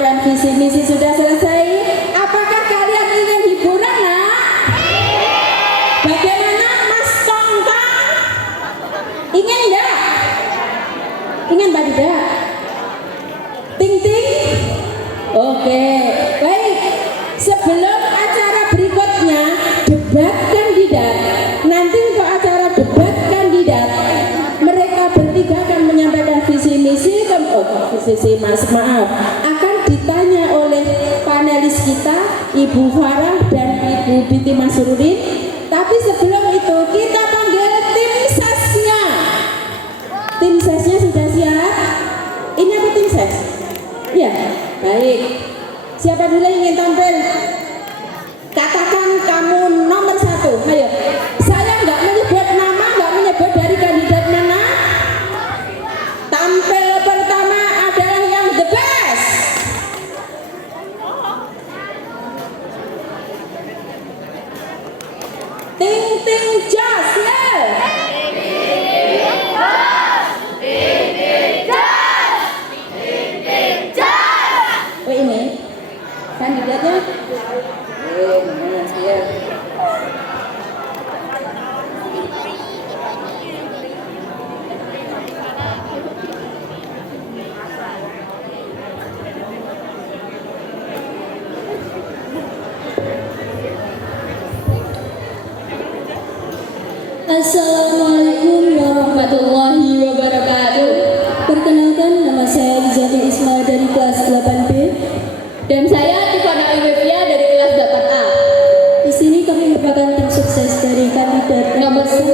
penyampaian visi misi sudah selesai. Apakah kalian ingin hiburan, nak? Bagaimana Mas Tongkang? Ingin enggak? Ingin Mbak Dida? Ting ting? Oke, baik. Sebelum acara berikutnya debat kandidat, nanti untuk acara debat kandidat mereka bertiga akan menyampaikan visi misi akan ditanya oleh panelis kita Ibu Farah dan Ibu Binti Masrudin. Tapi sebelum itu kita panggil tim sesnya. Tim sesnya sudah siap? Ini apa tim ses? Ya, baik. Siapa dulu yang ingin tampil? Katakan kamu nomor 1. Ayo. Saya nggak menyebut nama, nggak menyebut dari kandidat mana. Tampil pertama adalah yang the best. Ting ting jos, ya. Oh ini kandidatnya. Ya. Assalamualaikum warahmatullahi wabarakatuh. Perkenalkan, nama saya Rizati Isma dari kelas 8B. Dan saya Tifana Olivia dari kelas 8A. Di sini kami merupakan tim sukses dari kandidat Nomor 1.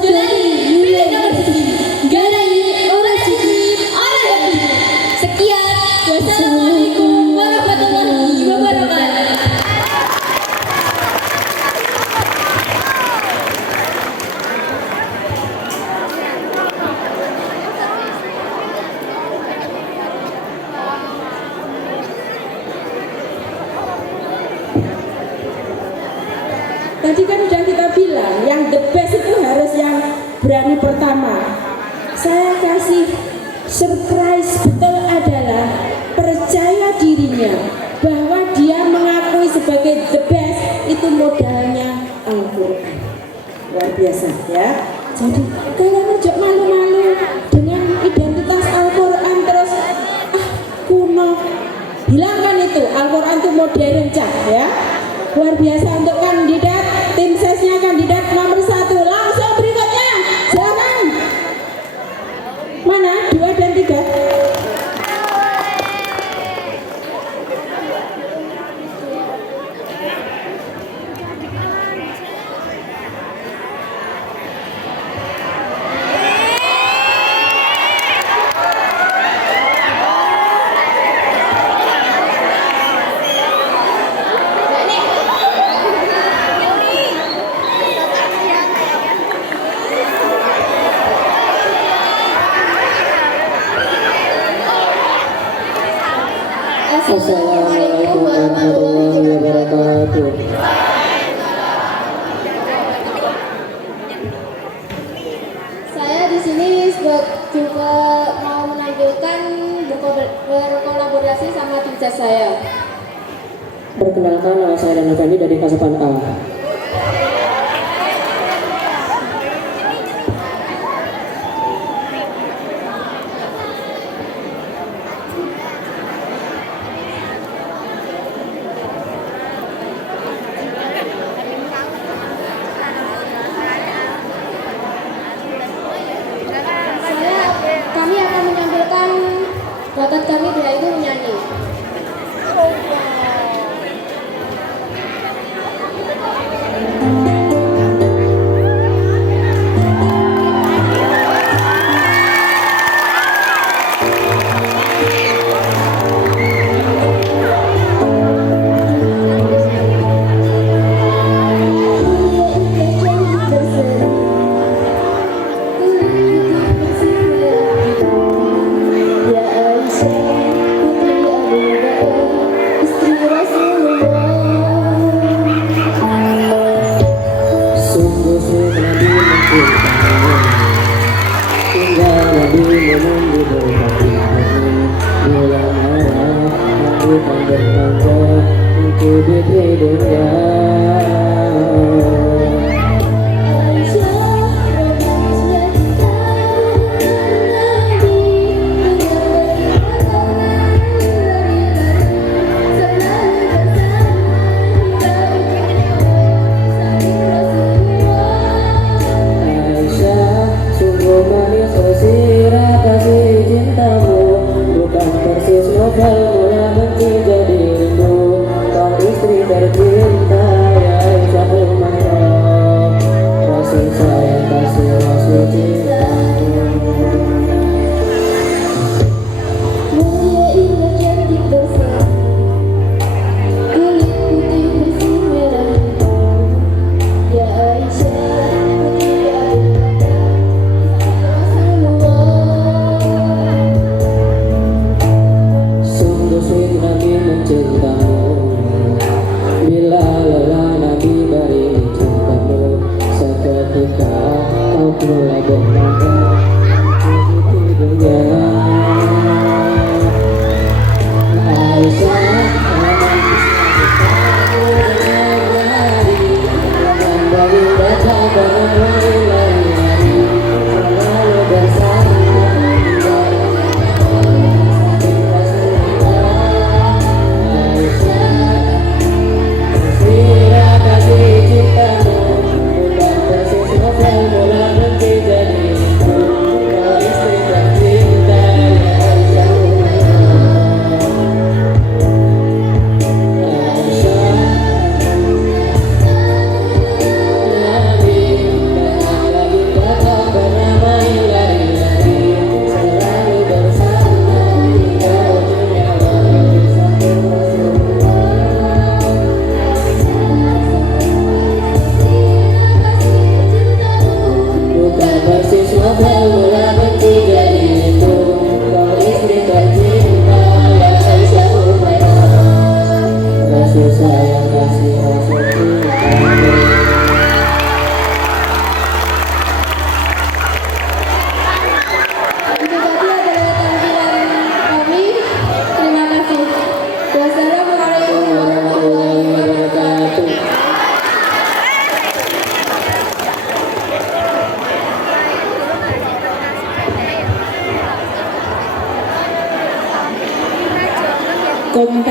Ojo lali, pilih nomor segini. Galai, orang sipit, orang happy. Sekian, wassalamualaikum warahmatullahi wabarakatuh. Tadi kan sudah kita bilang, yang the best itu harus yang berani pertama. Saya kasih surprise betul adalah percaya dirinya bahwa dia mengakui sebagai the best itu modalnya Al-Quran. Luar biasa ya. Jadi kalian ojo malu-malu dengan identitas Al-Quran terus kuno. Hilangkan itu, Al-Quran itu modern cak ya. Luar biasa untuk kandidat, tim sesnya kandidat nomor 1. Langsung berikutnya, jangan. Mana? 2 dan 3. Assalamualaikum warahmatullahi wabarakatuh. Saya di sini juga mau menampilkan berkolaborasi sama tim ses saya. Perkenalkan, nama saya Dana Fendi dari Kasapan A. Kami akan menampilkan bakat kami yaitu menyanyi.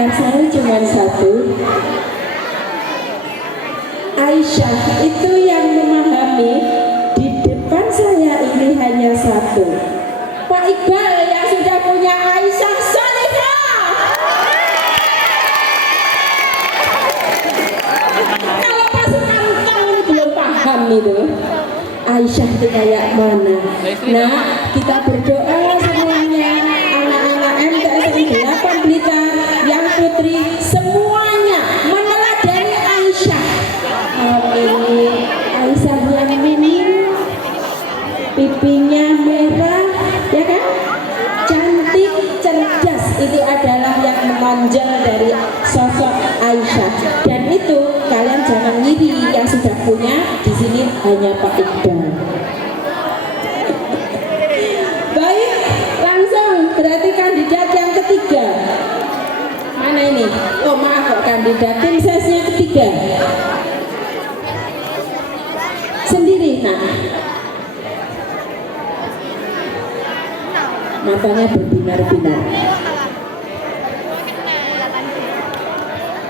anak saya cuma satu. Aisyah itu yang memahami di depan saya ini hanya satu. Pak Iqbal yang sudah punya Aisyah Salihah. Kalau pasukan tahun belum paham itu Aisyah itu kayak mana. Nah, kita berdoa semuanya, anak-anak MTSN 8 Blitar yang putri semuanya meneladani Aisyah. Ini Aisyah yang minim, pipinya merah, ya kan? Cantik, cerdas, itu adalah yang menonjol dari sosok Aisyah. Dan itu kalian jangan ngiri yang sudah punya, di sini hanya Pak Iqbal. Baik, langsung berarti kandidat yang ketiga. Mana ini? Oh maaf kok, kandidat tim sesnya ketiga. Sendiri, nah. Matanya berbinar-binar.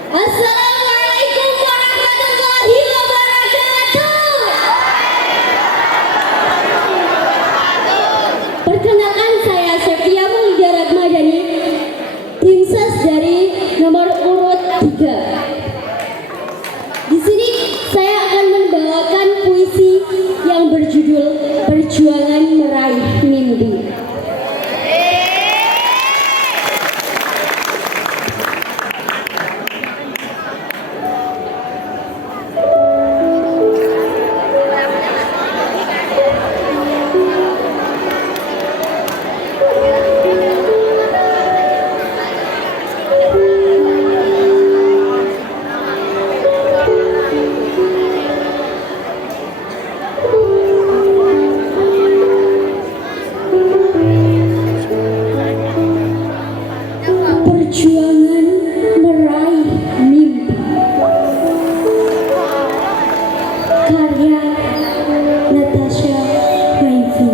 Assalamualaikum warahmatullahi wabarakatuh. Perkenalkan, saya Septia Maulida Ramadhani, tim ses dari nomor urut 3. Di sini saya akan membawakan puisi yang berjudul Perjuangan Meraih Mimpi. Perjuangan meraih mimpi. Karya Natasha Haifi.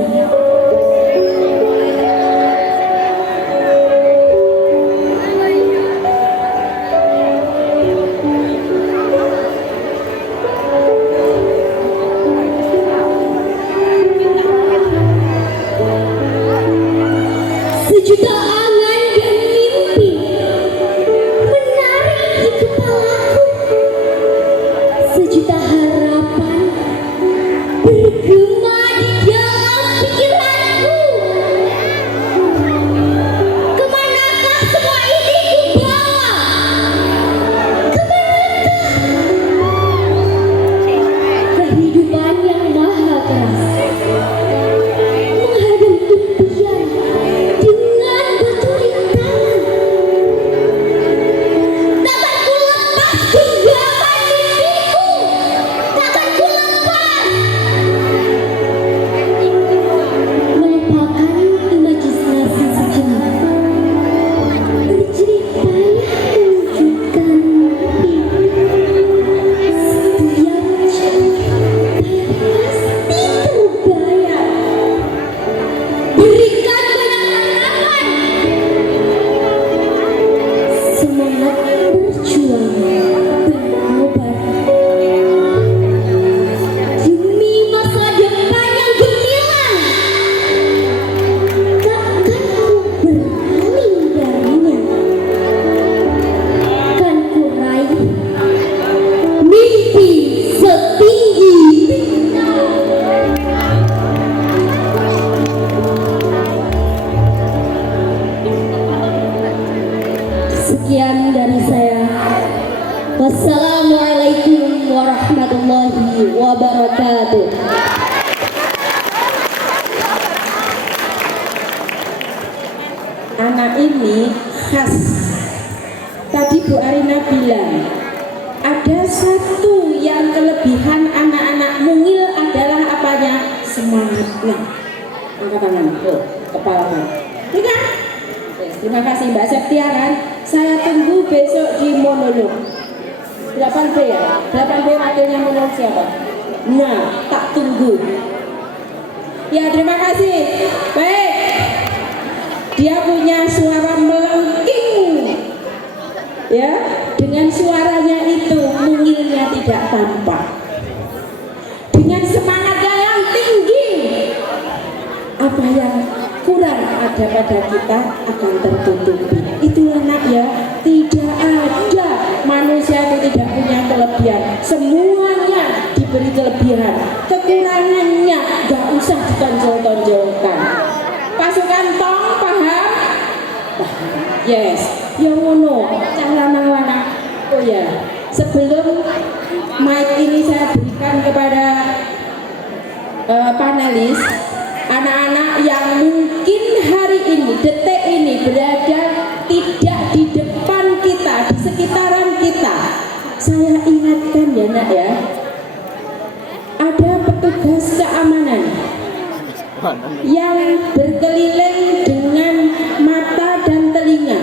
Sejuta angan dan mimpi menarik di kepalaku. Sejuta harapan bergema di dalam pikiranku. Kemanakah semua ini kubawa? Kemanakah kehidupan yang maha keras menghadang impian dengan batu di tangan. Takkan ku lepas genggaman mimpiku, takkan ku lepas. Melupakan imajinasi sejenak, berjerih payah mewujudkan mimpi. Setiap jam pasti terbayar. Berikan banyak harapan, semangat berjuang berkobar demi masa depan yang gemilang. Takkan ku berpaling darinya, kan ku raih mimpi setinggi bintang. Sekian dari saya. Wassalamualaikum warahmatullahi wabarakatuh. Anak ini khas. Tadi Bu Arina bilang ada satu yang kelebihan anak-anak mungil adalah apanya? Semangatnya. Angkat tangan, tuh, kepala. Ini kan? Oke, terima kasih Mbak Septia kan. Saya tunggu besok di monolog 8B ya. 8B wakilnya monolog siapa? Nah, tak tunggu. Ya, terima kasih. Baik. Dia punya suara melengking. ya, dengan suaranya itu mungilnya tidak tampak, dengan semangatnya yang tinggi, apa yang kurang ada pada kita akan tertutupi. Itulah nak ya, tidak ada manusia itu tidak punya kelebihan, semuanya diberi kelebihan, kekurangannya gak usah ditonjol-tonjolkan. Pasukan tong paham? Yes, yang ngono cara lanang. Oh ya, sebelum mic ini saya berikan kepada panelis, anak-anak yang mungkin hari ini, detik ini berada tidak di depan kita, di sekitaran kita, saya ingatkan ya nak ya, ada petugas keamanan yang berkeliling dengan mata dan telinga.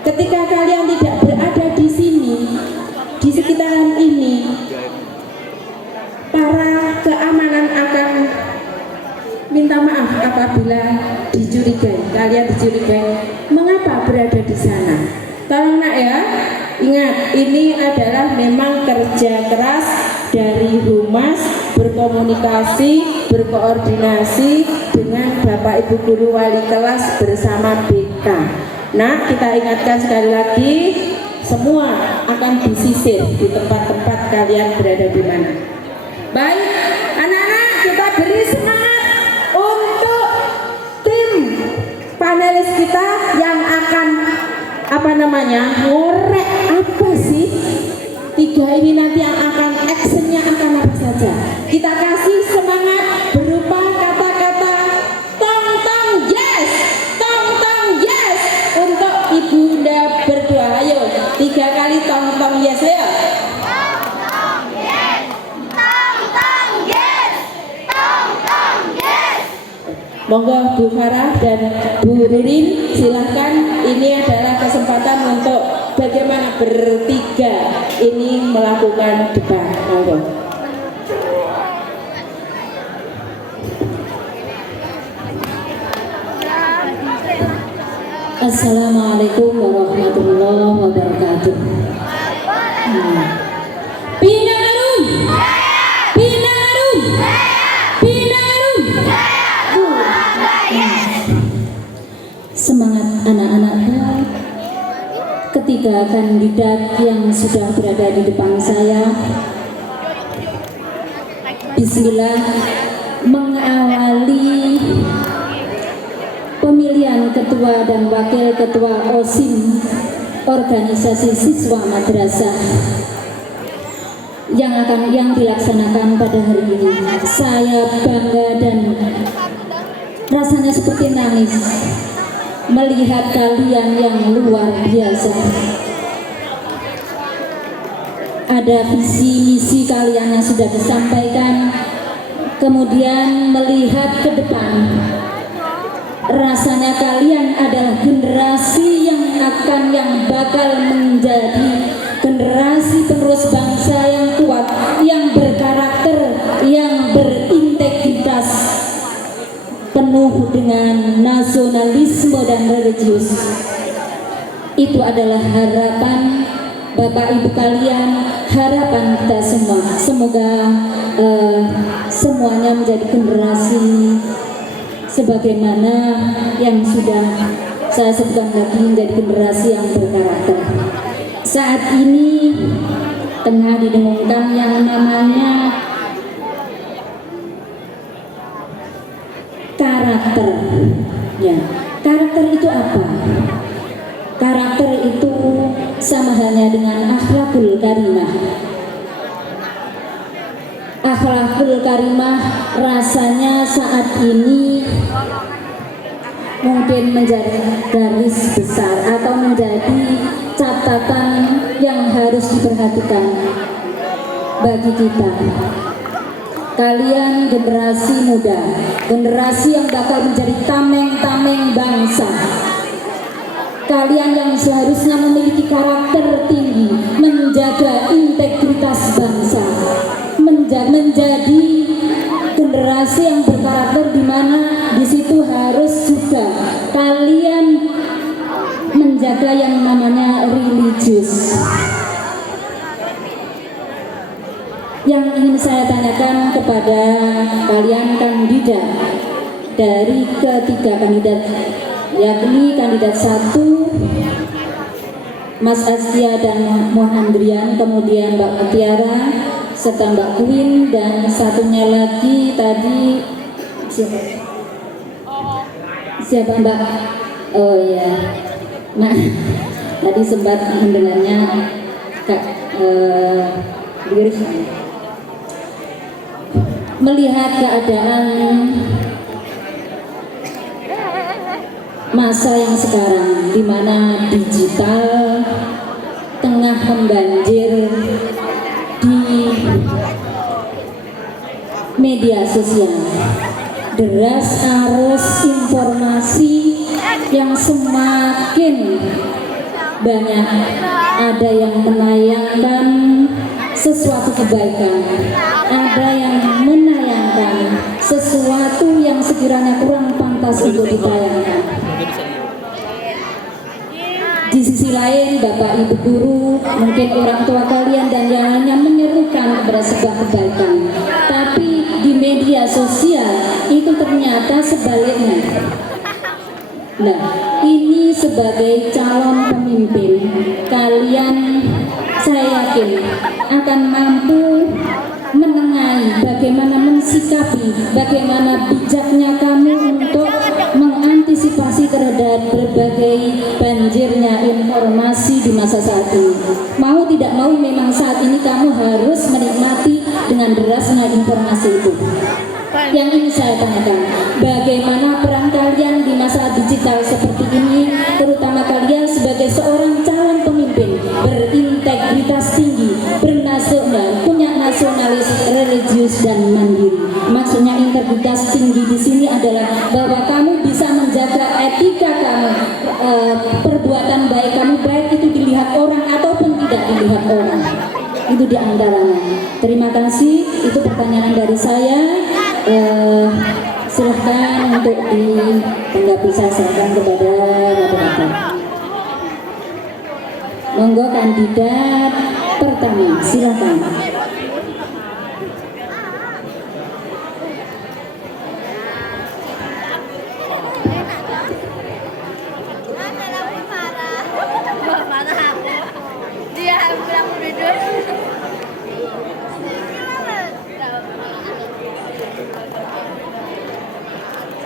Ketika kalian tidak berada di sini, di sekitaran ini, para keamanan akan minta maaf apabila dicurigai, kalian dicurigai mengapa berada di sana. Tolong nak ya, ingat ini adalah memang kerja keras dari humas, berkomunikasi, berkoordinasi dengan Bapak Ibu Guru Wali Kelas bersama BK. Nah, kita ingatkan sekali lagi, semua akan disisir di tempat-tempat kalian berada di mana. Baik, anak-anak, kita beri semangat untuk tim panelis kita yang akan ngorek apa sih tiga ini nanti yang akan actionnya akan apa saja. Kita kasih semangat berupa kata-kata tong tong yes, tong tong yes untuk ibunda berdua. Ayo 3 kali tong tong yes ya. Monggo Bu Farah dan Bu Ririn, silahkan. Ini adalah kesempatan untuk bagaimana bertiga ini melakukan debat. Monggo. Assalamualaikum warahmatullahi wabarakatuh. Binarum, binarum, binarum. Semangat anak-anakku, ketiga kandidat yang sudah berada di depan saya, bismillah, mengawali pemilihan ketua dan wakil ketua OSIM organisasi siswa madrasah yang dilaksanakan pada hari ini. Saya bangga dan rasanya seperti nangis melihat kalian yang luar biasa. Ada visi misi kalian yang sudah disampaikan, kemudian melihat ke depan, rasanya kalian adalah generasi yang bakal menjadi generasi penerus bangsa yang kuat, yang berkarakter, yang berintegritas, penuh dengan nasionalisme dan religius. Itu adalah harapan Bapak Ibu kalian, harapan kita semua. Semoga semuanya menjadi generasi sebagaimana yang sudah saya sebutkan tadi, menjadi generasi yang berkarakter. Saat ini tengah didengungkan yang namanya karakter. Ya, karakter itu apa? Karakter itu sama halnya dengan akhlakul karimah. Akhlakul karimah rasanya saat ini mungkin menjadi garis besar atau menjadi catatan yang harus diperhatikan bagi kita. Kalian generasi muda, generasi yang bakal menjadi tameng-tameng bangsa. Kalian yang seharusnya memiliki karakter tinggi, menjaga integritas bangsa, menjadi generasi yang berkarakter, di mana di situ harus juga kalian menjaga yang namanya religius. Yang ingin saya tanyakan kepada kalian kandidat dari ketiga kandidat, yakni kandidat 1 Mas Astia dan Mohandrian, kemudian Mbak Mutiara serta Mbak Queen, dan satunya lagi tadi siapa Mbak? Oh ya, nah tadi sempat mendengarnya Kak Iris. Melihat keadaan masa yang sekarang, di mana digital tengah membanjir di media sosial, deras arus informasi yang semakin banyak, ada yang menayangkan sesuatu kebaikan, ada yang menayangkan sesuatu yang sekiranya kurang pantas untuk ditayangkan. Di sisi lain, Bapak Ibu guru, mungkin orang tua kalian dan yang lainnya menyerukan kepada sebuah kebaikan, tapi di media sosial itu ternyata sebaliknya. Nah, ini sebagai calon pemimpin, kalian saya yakin akan mampu menengahi bagaimana mensikapi, bagaimana bijaknya kamu untuk mengantisipasi terhadap berbagai banjirnya informasi di masa saat ini. Mau tidak mau memang saat ini kamu harus menikmati dengan derasnya informasi itu. Yang ingin saya tanyakan, bagaimana peran kalian di masa digital seperti ini, terutama kalian sebagai seorang calon pemimpin berintegritas tinggi, bernasional, punya nasionalis, religius dan mandiri. Maksudnya integritas tinggi di sini adalah bahwa kamu bisa menjaga etika kamu, perbuatan baik kamu, baik itu dilihat orang ataupun tidak dilihat orang. Itu di antaranya. Terima kasih. Itu pertanyaan dari saya. Silahkan untuk ditanggapi, saya serahkan kepada moderator. Monggo kandidat pertama, silahkan.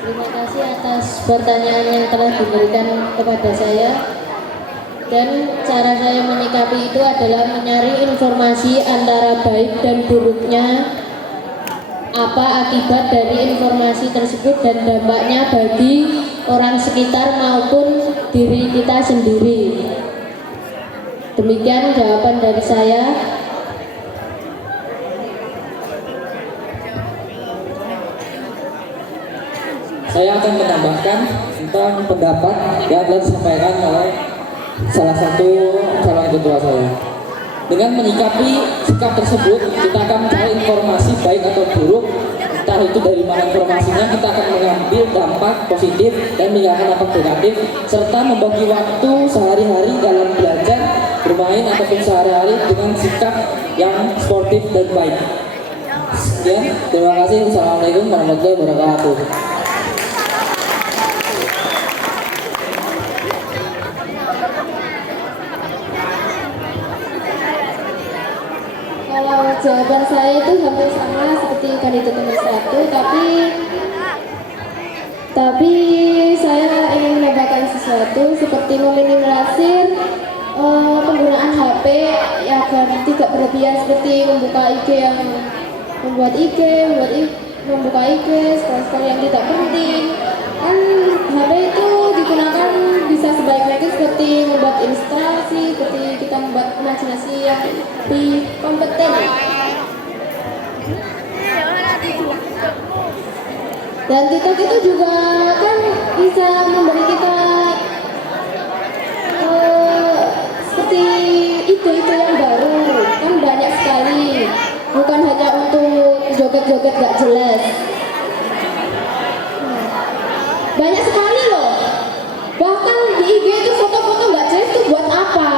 Terima kasih atas pertanyaan yang telah diberikan kepada saya. Dan cara saya menyikapi itu adalah mencari informasi antara baik dan buruknya, apa akibat dari informasi tersebut dan dampaknya bagi orang sekitar maupun diri kita sendiri. Demikian jawaban dari saya. Saya akan menambahkan tentang pendapat yang telah disampaikan oleh salah satu calon ketua saya. Dengan menyikapi sikap tersebut, kita akan mencari informasi baik atau buruk, entah itu dari mana informasinya, kita akan mengambil dampak positif dan meninggalkan dampak negatif, serta membagi waktu sehari-hari dalam belajar, bermain ataupun sehari-hari dengan sikap yang sportif dan baik. Sekian, terima kasih. Wassalamualaikum warahmatullahi wabarakatuh. Kalau jawaban saya itu hampir sama seperti kandidat nomor 1, tapi saya ingin menambahkan sesuatu seperti meminimalisir penggunaan HP agar tidak berlebihan, seperti membuka IG yang membuat membuka IG scroll yang tidak penting. Kan HP itu digunakan bisa sebaik-baiknya seperti membuat ilustrasi, seperti kita membuat imajinasi yang lebih kompeten. Dan TikTok itu juga kan bisa memberi kita seperti ide-ide yang baru, kan banyak sekali, bukan hanya untuk joget-joget gak jelas. Banyak sekali loh, bahkan di IG itu foto-foto gak jelas itu buat apa?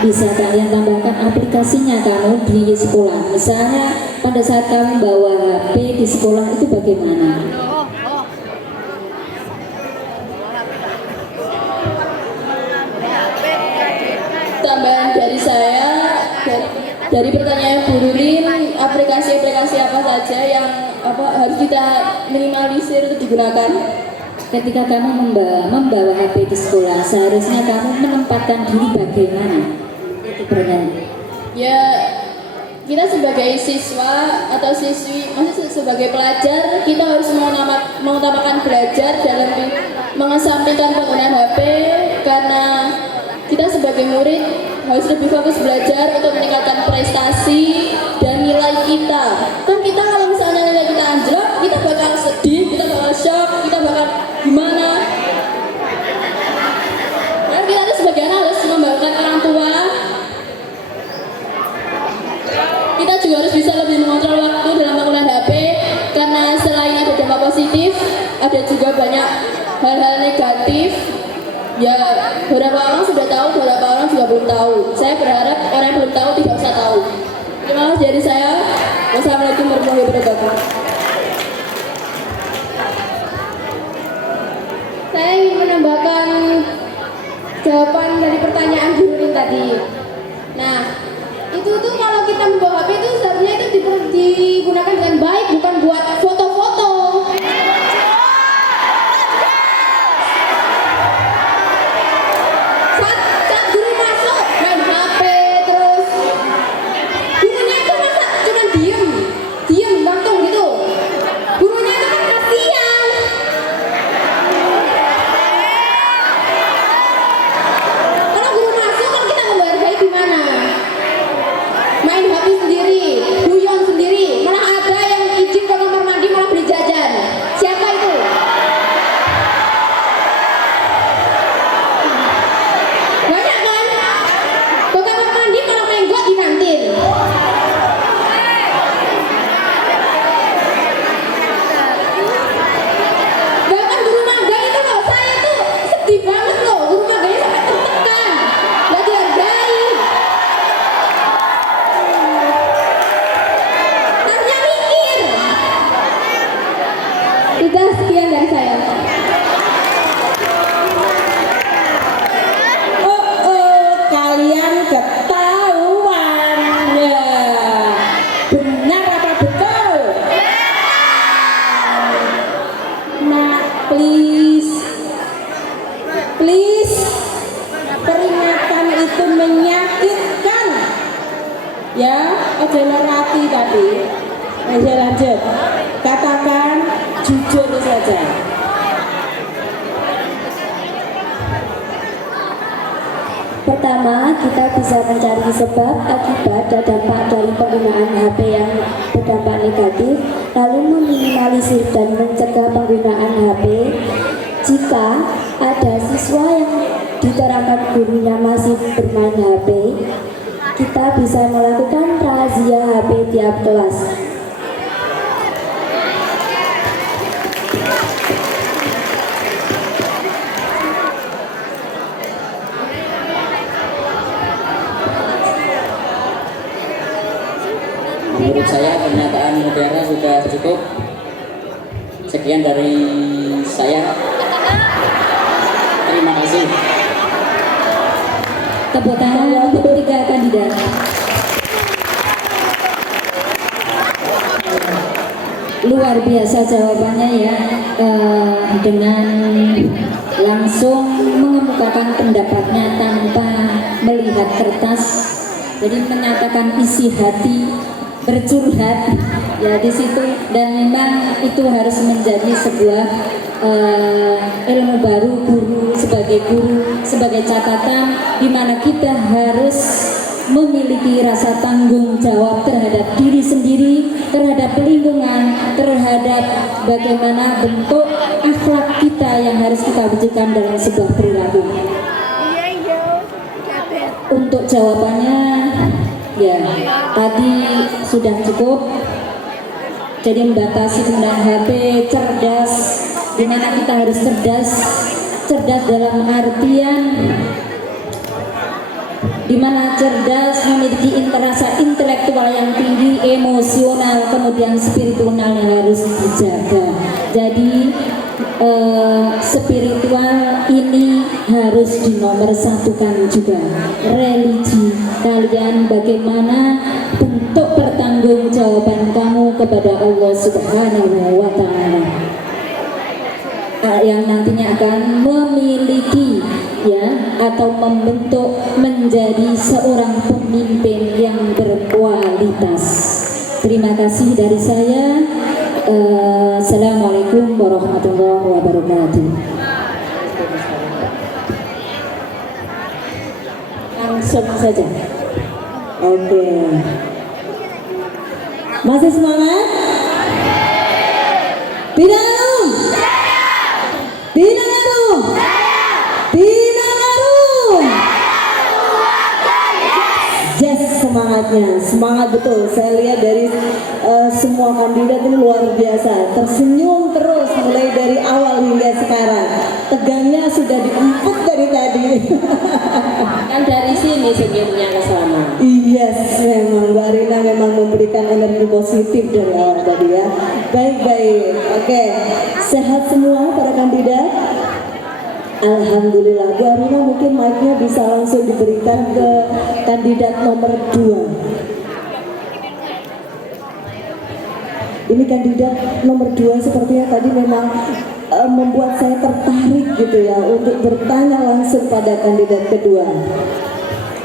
bisa kalian tambahkan aplikasinya kamu di sekolah. Misalnya pada saat kamu bawa HP di sekolah itu bagaimana? Tambahan dari saya, dari pertanyaan Bu Rulin, aplikasi-aplikasi apa saja yang harus kita minimalisir untuk digunakan? Ketika kamu membawa HP di sekolah, seharusnya kamu menempatkan diri bagaimana? Itu pertanyaan. Ya, kita sebagai siswa atau siswi, maksudnya sebagai pelajar, kita harus mengutamakan belajar dalam mengesampingkan penggunaan HP, karena kita sebagai murid harus lebih fokus belajar untuk meningkatkan prestasi dan nilai kita. Kan kita kalau misalnya nilai kita anjlok, kita bakal sedih, kita bakal shock, kita bakal gimana? Karena kita itu sebagai anak harus membanggakan orang tua. Kita juga harus bisa lebih mengontrol waktu dalam menggunakan HP, karena selain ada dampak positif, ada juga banyak hal-hal negatif. Ya, beberapa orang sudah tahu, beberapa orang juga belum tahu. Saya berharap orang yang belum tahu tidak usah tahu. Terima kasih dari saya. Wassalamualaikum warahmatullahi wabarakatuh. Saya ingin menambahkan jawaban dari pertanyaan Jurulin tadi. Nah, itu tuh kalau kita membawa HP itu seharusnya itu digunakan dengan baik, bukan buat foto-foto. Saat guru masuk main HP terus, gurunya itu masa cuma diem gantung gitu. Gurunya itu kan kasihan. Kalau guru masuk, kalau kita nggak menghargai gimana? Main HP sendiri, guyon sendiri, malah ada yang izin ke kamar mandi malah beli jajan. Siapa itu? Banyak kan? Ke kamar mandi malah menggok di kantin. Bahkan guru magang itu loh, saya tuh sedih banget loh, guru magangnya sampai tertekan, nggak dihargai. Harusnya mikir. Sudah sekian dari saya. Kalian ketahuan ya. Benar apa betul? Nah, please, peringatan itu menyakitkan. Ya, ojo lorati tadi. Ayo lanjut. Katakan jujur saja. Pertama, kita bisa mencari sebab, akibat, dan dampak dari penggunaan HP yang berdampak negatif, lalu meminimalisir dan mencegah penggunaan HP. Jika ada siswa yang diterangkan gurunya masih bermain HP, kita bisa melakukan razia HP tiap kelas. Menurut saya pernyataan Mutiara sudah cukup. Sekian dari saya. Terima kasih. Tepuk tangan untuk 3 kandidat. Luar biasa jawabannya ya, dengan langsung mengemukakan pendapatnya tanpa melihat kertas, jadi menyatakan isi hati, bercurhat ya di situ, dan memang itu harus menjadi sebuah ilmu baru guru sebagai catatan di mana kita harus memiliki rasa tanggung jawab terhadap diri sendiri, terhadap lingkungan, terhadap bagaimana bentuk akhlak kita yang harus kita wujudkan dalam sebuah perilaku. Untuk jawabannya ya tadi sudah cukup. Jadi membatasi penggunaan HP, cerdas, di mana kita harus cerdas dalam artian di mana cerdas, memiliki rasa intelektual yang tinggi, emosional, kemudian spiritual yang harus dijaga. Jadi spiritual ini harus dinomorsatukan juga. Religi kalian bagaimana bentuk pertanggungjawaban kamu kepada Allah Subhanahu wa Ta'ala, yang nantinya akan memiliki ya atau membentuk menjadi seorang pemimpin yang berkualitas. Terima kasih dari saya. Assalamualaikum warahmatullahi wabarakatuh. Langsung saja. Oke. Masih semangat? Tidak lalu? Tidak lalu? Tidak lalu? Yes, semangatnya, semangat betul. Saya lihat dari semua kandidat ini luar biasa, tersenyum terus mulai dari awal hingga sekarang. Tegangnya sudah diempuk dari tadi. Kan dari sini senyumnya ke sana. Yes, memang Mbak Rina memang memberikan energi positif dari awal tadi ya. Baik. Oke, sehat semua para kandidat. Alhamdulillah. Bu Arina mungkin mic-nya bisa langsung diberikan ke kandidat nomor 2. Ini kandidat nomor 2 sepertinya tadi memang membuat saya tertarik gitu ya untuk bertanya langsung pada kandidat kedua.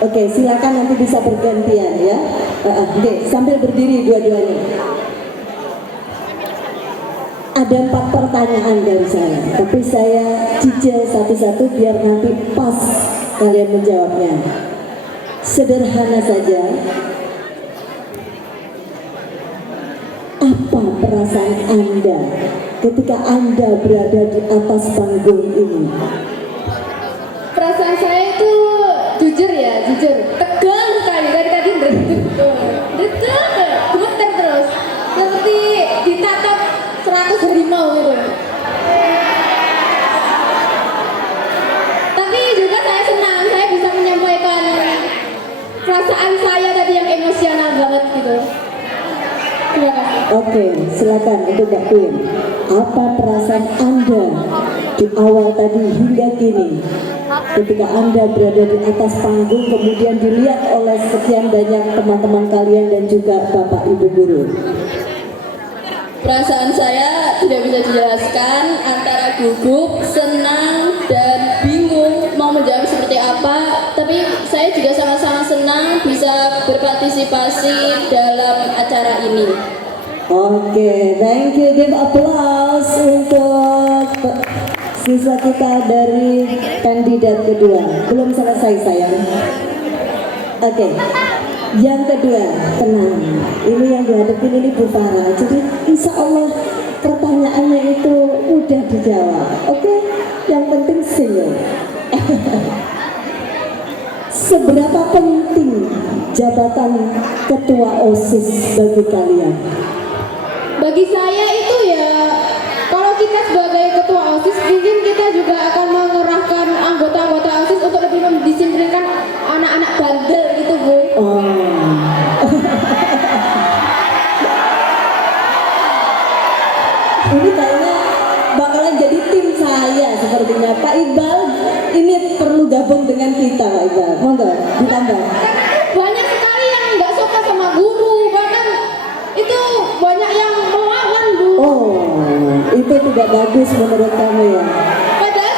Oke, silakan nanti bisa bergantian ya. Oke, sambil berdiri dua-duanya. Ada 4 pertanyaan dari saya, tapi saya cicil satu-satu biar nanti pas kalian menjawabnya. Sederhana saja. Apa perasaan Anda ketika Anda berada di atas panggung ini? Perasaan saya itu jujur, tegang sekali dari tadi deg-deg, gemeter terus, seperti ditatap 100 harimau gitu. Tapi juga saya senang, saya bisa menyampaikan perasaan saya tadi yang emosional banget gitu. Terima kasih. Oke, silakan untuk Mbak Queen. Apa perasaan Anda di awal tadi hingga kini ketika Anda berada di atas panggung kemudian dilihat oleh sekian banyak teman-teman kalian dan juga Bapak Ibu guru? Perasaan saya tidak bisa dijelaskan, antara gugup, senang, dan bingung mau menjawab seperti apa. Tapi saya juga sama-sama senang bisa berpartisipasi dalam acara ini. Oke, thank you. Give applause untuk siswa kita dari kandidat kedua. Belum selesai sayang. Oke. Yang kedua, tenang. Ini yang dihadapin ini Bu Farah. Jadi insya Allah pertanyaannya itu mudah dijawab. Oke, yang penting senyum. Seberapa penting jabatan ketua OSIS bagi kalian? Bagi saya itu ya, kalau kita sebagai ketua OSIS, mungkin kita juga akan mengerahkan anggota-anggota OSIS untuk lebih mendisiplinkan anak-anak bandel gitu Bu. Oh. Ini kayaknya bakalan jadi tim saya sepertinya. Pak Iqbal ini perlu gabung dengan kita Pak Iqbal. Monggo ditambah. Banyak sekali yang nggak suka sama guru, bahkan itu banyak yang melawan Bu. Oh, itu tidak bagus menurut kamu ya? Padahal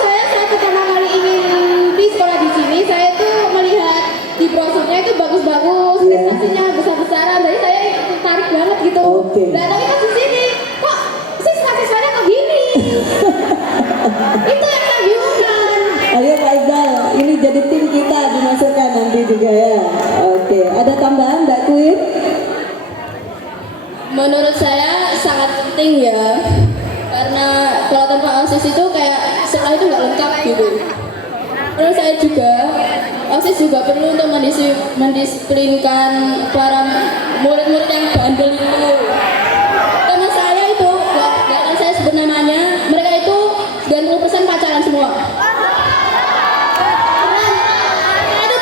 saya saat pertama kali ingin di sekolah di sini, saya tuh melihat di brosurnya itu bagus-bagus, Iya. prestasinya besar-besaran, jadi saya tertarik banget gitu. Oke. Nah tapi pas di sini, kok siswa-siswanya kok gini? Itu yang saya bingungkan. Ayo Pak Iqbal, ini jadi tim kita dimasukkan nanti juga ya. Oke, ada tambahan Mbak Queen? Menurut saya sangat penting ya, karena kalau tanpa OSIS itu kayak sekolah itu nggak lengkap gitu. Menurut saya juga OSIS juga perlu untuk mendisiplinkan para murid-murid yang bandel itu. Karena saya itu nggak akan saya sebut namanya, mereka itu 90% pacaran semua. Karena itu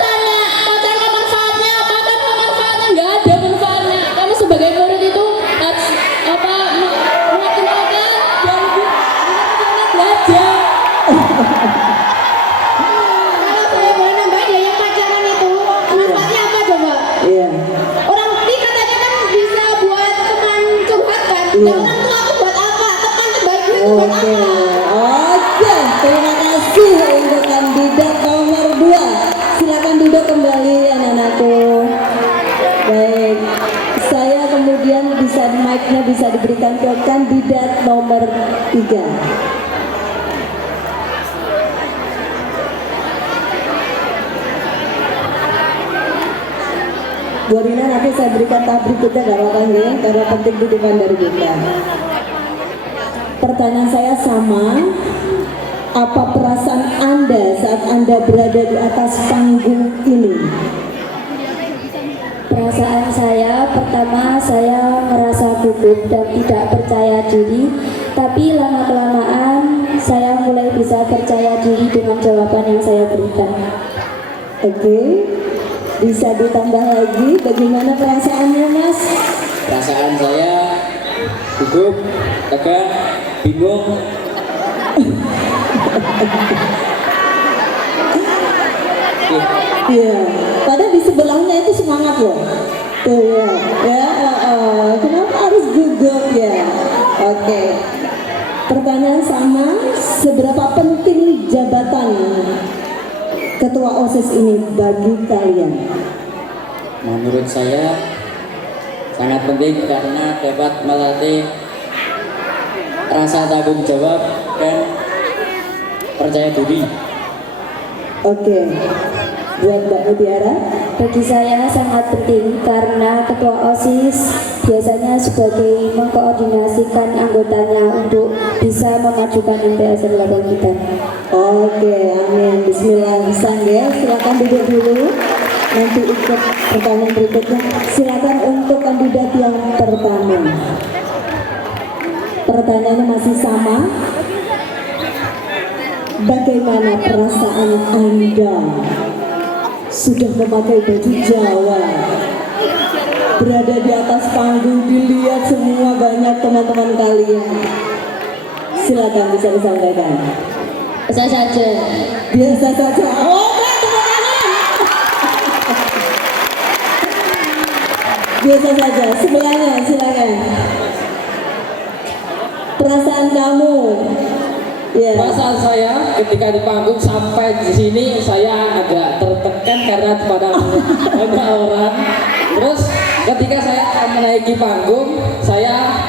mic-nya bisa diberikan ke kandidat nomor 3. Bu Rina, nanti saya berikan tahap berikutnya gak apa-apa ya, karena penting dudukan dari kita. Pertanyaan saya sama. Apa perasaan Anda saat Anda berada di atas panggung ini? Perasaan saya, pertama saya merasa gugup dan tidak percaya diri, tapi lama-kelamaan saya mulai bisa percaya diri dengan jawaban yang saya berikan. Oke, bisa ditambah lagi bagaimana perasaannya, Mas? Perasaan saya gugup, tegang, bingung. Iya, padahal di sebelahnya itu semangat loh. Tuh ya, kenapa harus gugup ya? Oke. Pertanyaan sama, seberapa penting jabatan ketua OSIS ini bagi kalian? Menurut saya sangat penting karena dapat melatih rasa tanggung jawab dan percaya diri. Oke, buat Mbak Mutiara? Bagi saya sangat penting karena ketua OSIS biasanya sebagai mengkoordinasikan anggotanya untuk bisa memajukan MTS level kita. Oke, amin. Bismillah, Sang ya. Silakan duduk dulu. Nanti ikut pertanyaan berikutnya. Silakan untuk kandidat yang pertama. Pertanyaannya masih sama. Bagaimana perasaan Anda sudah memakai baju Jawa, berada di atas panggung, dilihat semua banyak teman-teman kalian? Silakan bisa disampaikan. Biasa saja. Biasa saja. Oh, tepuk tangan. Biasa saja. Sebelahnya silakan. Perasaan kamu. Ya. Perasaan saya ketika di panggung sampai di sini saya agak tertekan karena pada banyak orang. Terus ketika saya akan menaiki panggung, saya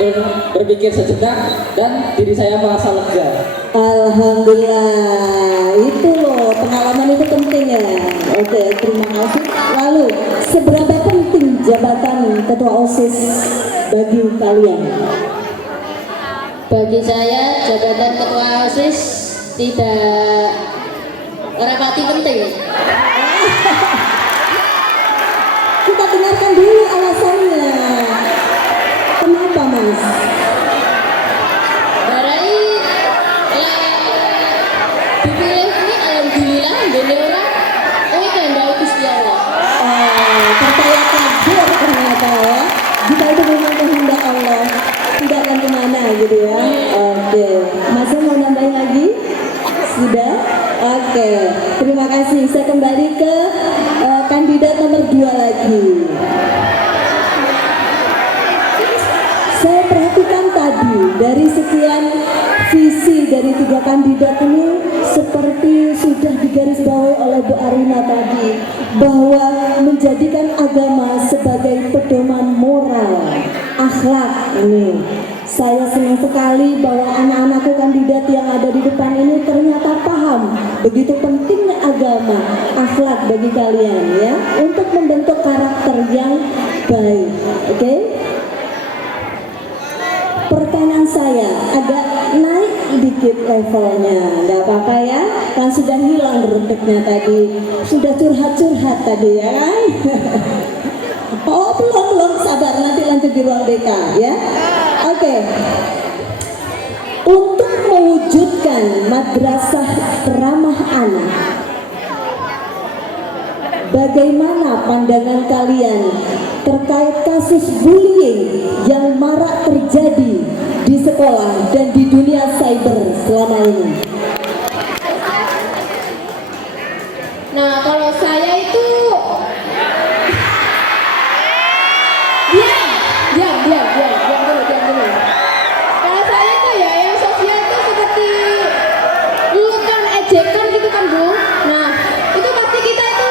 berpikir sejenak dan diri saya merasa lega. Alhamdulillah, itu loh pengalaman itu penting ya. Oke, terima kasih. Lalu, seberapa penting jabatan ketua OSIS bagi kalian? Bagi saya jabatan ketua OSIS tidak rapati penting. Kita dengarkan dulu alasannya. Kenapa, Mas? Barai dipilih ini alhamdulillah gini orang ini kehendak Gusti Allah. Percaya kabar ternyata ya. Jika itu memang kehendak Allah, tidak akan kemana gitu ya. Oke, Mas mau nambahin lagi? Sudah? Oke, terima kasih. Saya kembali ke kandidat nomor 2 lagi. Saya perhatikan tadi dari sekian visi dari 3 kandidat ini seperti sudah digarisbawahi oleh Bu Arina tadi, bahwa menjadikan agama sebagai pedoman moral, akhlak ini. Saya senang sekali bahwa anak-anakku kandidat yang ada di depan ini ternyata paham begitu pentingnya agama, akhlak bagi kalian ya, untuk membentuk karakter yang baik. Oke? Pertanyaan saya agak naik dikit levelnya, nggak apa-apa ya, kan sudah hilang reteknya tadi, sudah curhat-curhat tadi ya kan? Oh belum, sabar, nanti lanjut di ruang DK ya. Oke. Untuk mewujudkan madrasah ramah anak, bagaimana pandangan kalian terkait kasus bullying yang marak terjadi di sekolah dan di dunia cyber selama ini? Nah, kalau saya itu diam dulu. Kalau saya itu ya yang sosial itu seperti lulukan ejekan gitu kan Bu. Nah, itu pasti kita itu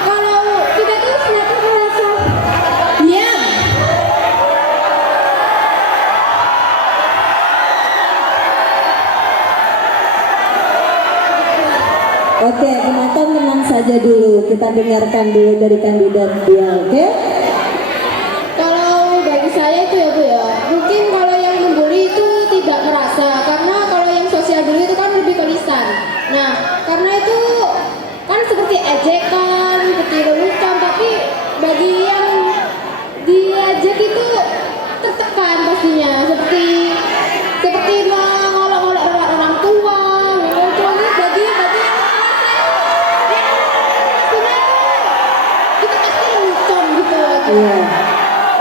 kalau kita itu ternyata merasa diam. saja dulu. Kita dengarkan dulu dari kandidat dia, oke? Kalau bagi saya itu ya Bu ya, mungkin kalau yang membuli itu tidak merasa, karena kalau yang sosial bully itu kan lebih ke lisan. Nah, karena itu kan seperti ejekan, seperti lelucon, tapi bagi yang diajak itu tertekan pastinya, seperti mengolok-olok orang tua, ngomong bagi yang pastinya itu pasti lelucon gitu. Iya.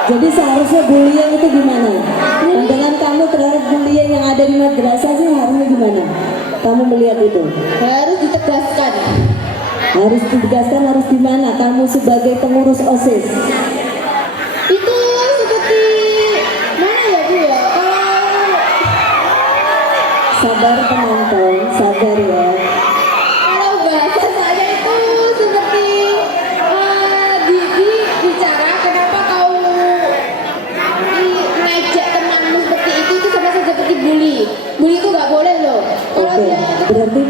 Jadi seharusnya bullying itu gimana? Pandangan kamu terhadap bullying yang ada di madrasah sih harusnya gimana? Kamu melihat itu? Harus ditegaskan. Harus ditegaskan harus gimana? Kamu sebagai pengurus OSIS. Itu seperti mana ya Bu ya? Kalau Sabar penonton, sabar ya. bahasa saya itu seperti bicara kenapa kau ngejek temanmu seperti itu sama saja seperti bully. Bully itu nggak boleh loh. Kalau Oke, dia berarti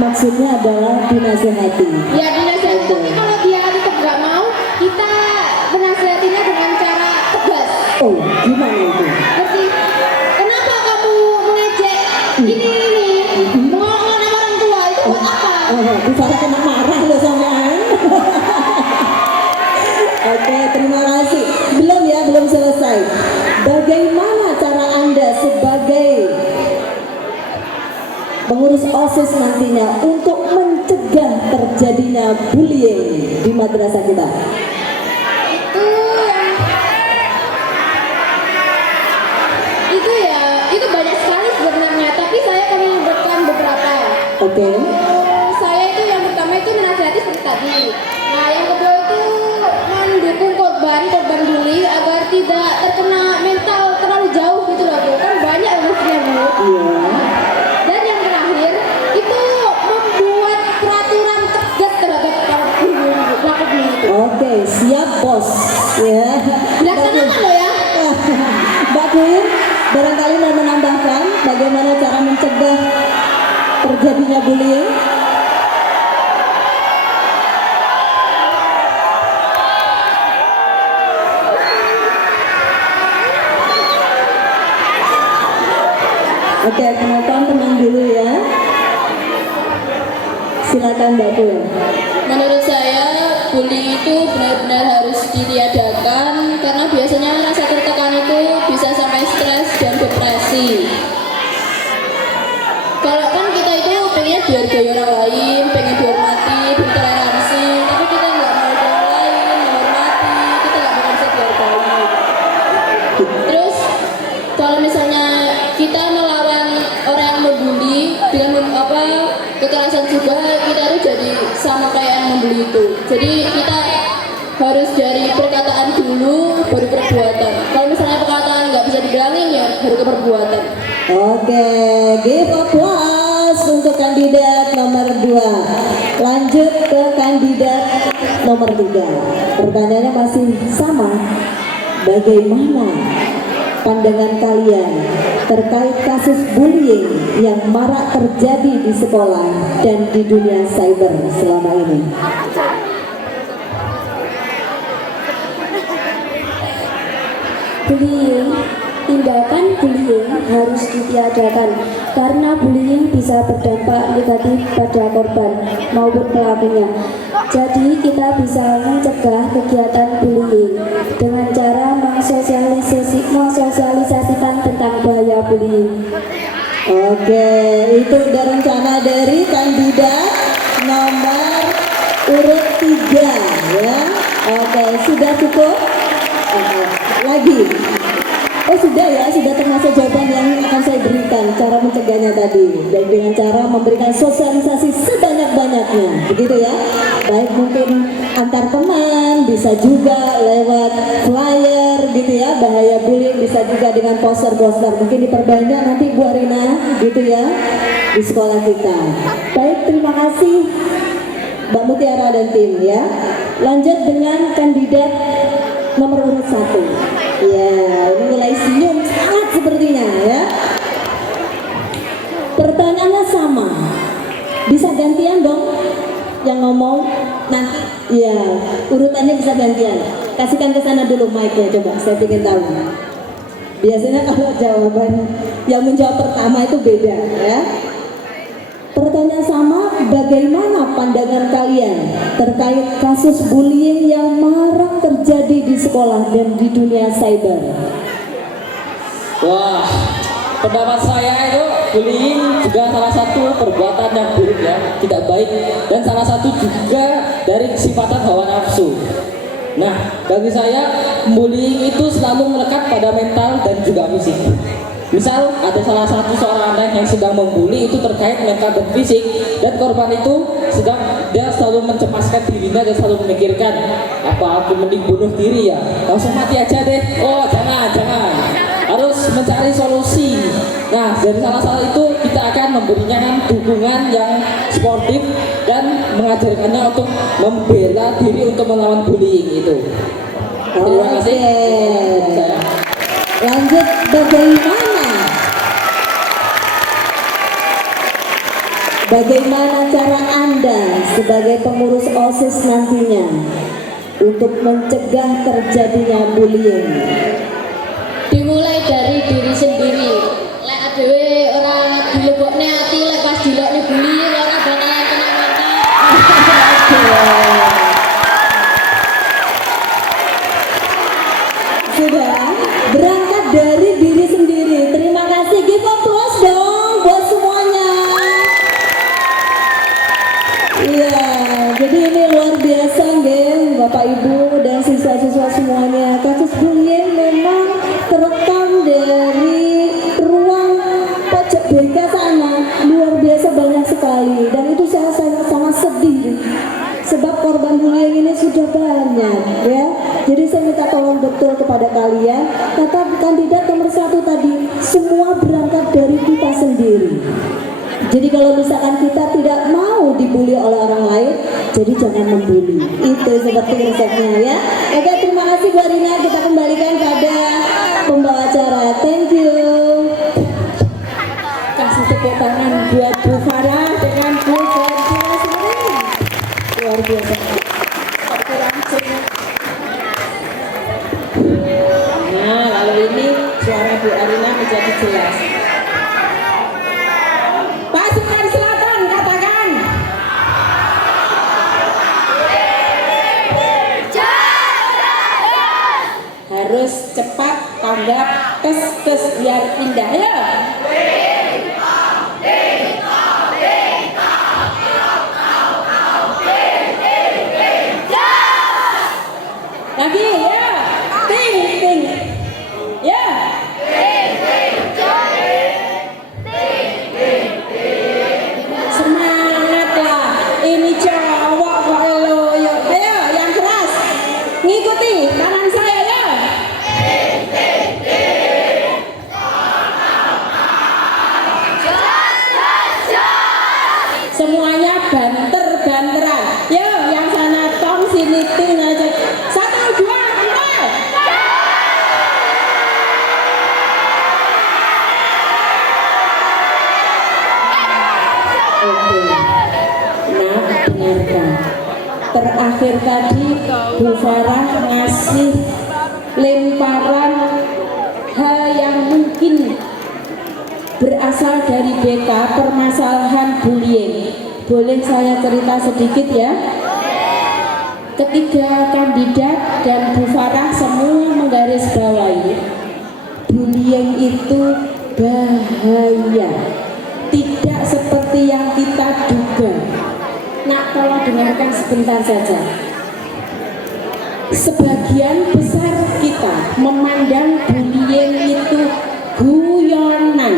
maksudnya adalah dinasehati. ya dinasihati, tapi kalau dia tetap nggak mau, kita menasihatinya dengan cara tegas. Oh, gimana itu? Seperti kenapa kamu mengejek ini mengolok-olok nama orang tua itu buat apa? Oh, Bufara kena marah loh sampean. Oke, terima kasih. Belum selesai. Bagaimana cara Anda sebagai pengurus OSIS nantinya untuk mencegah terjadinya bullying di madrasah kita? Itu banyak sekali sebenarnya, tapi saya akan menyebutkan beberapa. Oke. Saya itu yang pertama itu menasihati seperti tadi. Nah, yang kedua itu mendukung korban bully agar tidak terkena mental terlalu jauh gitu loh Bu. Kan banyak maksudnya Bu. Iya. Dan yang terakhir itu membuat peraturan tegas terhadap para pelaku bully itu. Oke, siap bos. Ya. Dilaksanakan loh ya. Mbak Queen, barangkali mau menambahkan bagaimana cara mencegah terjadinya bullying? Oke, penonton tenang dulu ya. Silakan Mbak Queen. Menurut saya, bullying itu benar-benar harus ditiadakan karena biasanya rasa tertekan itu bisa sampai stres dan depresi. Kalau kan kita itu pengen dihargai orang lain, pengen dihormati, bertoleransi, tapi kita nggak mau orang lain menghormati, kita nggak bakal bisa dihargai. Terus kalau misalnya kita melawan orang yang membuli dengan kekerasan juga, kita itu jadi sama kayak yang membuli itu. Jadi kita harus dari perkataan dulu baru perbuatan. Kalau misalnya perkataan nggak bisa dibilangin ya baru ke perbuatan. Oke, give applause untuk kandidat nomor 2. Lanjut ke kandidat nomor 3. Pertanyaannya masih sama. Bagaimana pandangan kalian terkait kasus bullying yang marak terjadi di sekolah dan di dunia cyber selama ini? Bullying, tindakan bullying harus ditiadakan karena bullying bisa berdampak negatif pada korban maupun pelakunya. Jadi kita bisa mencegah kegiatan bullying dengan cara mensosialisasikan tentang bahaya bullying. Oke, itu udah rencana dari kandidat nomor urut 3 ya. Oke, sudah cukup? Oke, lagi. Oh sudah ya, sudah termasuk jawaban yang akan saya berikan cara mencegahnya tadi, dan dengan cara memberikan sosialisasi sebanyak-banyaknya, begitu ya. Baik mungkin antar teman, bisa juga lewat flyer gitu ya, bahaya bullying, bisa juga dengan poster-poster. Mungkin diperbanyak nanti Bu Arina gitu ya di sekolah kita. Baik, terima kasih Mbak Mutiara dan tim ya. Lanjut dengan kandidat nomor urut 1. Ya, ini mulai senyum sangat sepertinya ya. Pertanyaannya sama. Bisa gantian dong. yang ngomong nanti ya urutannya bisa gantian. Kasihkan ke sana dulu mic-nya, coba saya ingin tahu. Biasanya kalau jawaban yang menjawab pertama itu beda ya. Pertanyaan sama, bagaimana pandangan kalian terkait kasus bullying yang marak terjadi di sekolah dan di dunia cyber? Wah, pendapat saya itu bullying juga salah satu perbuatan yang buruk ya, tidak baik, dan salah satu juga dari kesifatan hawa nafsu. Nah, bagi saya bullying itu selalu melekat pada mental dan juga fisik. Misal ada salah satu seorang anak yang sedang membuli, itu terkait mental dan fisik, dan korban itu dia selalu mencemaskan dirinya dan selalu memikirkan, apa aku mending bunuh diri ya, langsung mati aja deh. Oh jangan, harus mencari solusi. Nah, dari salah satu itu kita akan memberinya dukungan yang sportif dan mengajarkannya untuk membela diri untuk melawan bullying itu. Terima kasih. Lanjut, bagaimana cara Anda sebagai pengurus OSIS nantinya untuk mencegah terjadinya bullying? Dimulai dari diri sendiri. Lek adewe ora dilebokne ati, lek pas dilokne bullying ora bakalan kena mental. Sudah, berangkat dari diri sendiri. Terima kasih, give applause dong buat semuanya. Iya, jadi ini luar biasa geng, Bapak Ibu dan siswa-siswa semuanya. Kasus bullying memang terekam dari ruang pojok BK sana, luar biasa banyak sekali, dan itu saya sangat sedih. Sebab korban bullying ini sudah banyak ya. Jadi saya minta tolong betul kepada kalian. Kata kandidat nomor 1 tadi, semua berangkat dari kita sendiri. Jadi kalau misalkan kita tidak mau dibully oleh orang lain, jadi jangan membuli. Itu seperti resepnya ya. Oke, terima kasih Bu Arina. Kita kembalikan pada pembawa acara. Thank you. Kasih tepuk tangan buat Bu Farah dengan Bu Farah. Luar biasa. Nah, lalu ini suara Bu Arina menjadi jelas. Pasukan Selatan katakan. Harus cepat, tanggap, kes biar indah ya. Lagi ya, ting, ya. Semangatlah, ini cowok kok loyo. Ayo, yang keras, ngikuti kanan saya ya. Semuanya banteran. Yo, yang sana tong sini ting aja. 1, 2, 3. Oke. Nah, dengarkan. Terakhir tadi Bu Farah ngasih lemparan hal yang mungkin berasal dari BK, permasalahan bullying. Boleh saya cerita sedikit ya? Ketiga kandidat dan Bu Farah semua menggarisbawahi bullying itu bahaya, tidak seperti yang kita duga. Nah, tolong dengarkan sebentar saja. Sebagian besar kita memandang bullying itu guyonan,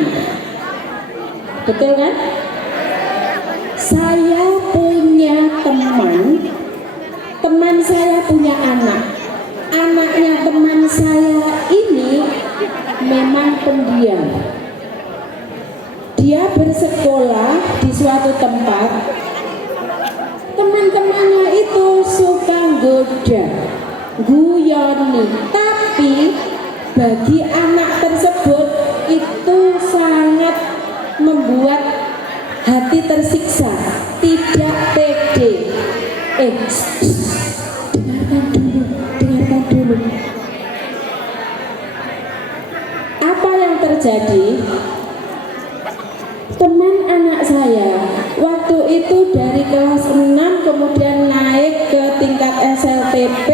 betul kan? Saya punya teman saya punya anaknya teman saya ini memang pendiam. Dia bersekolah di suatu tempat, teman-temannya itu suka goda, guyoni, tapi bagi anak tersebut itu sangat membuat hati tersiksa, tidak pede. dengarkan dulu. Apa yang terjadi? Teman anak saya waktu itu dari kelas 6 kemudian naik ke tingkat SLTP,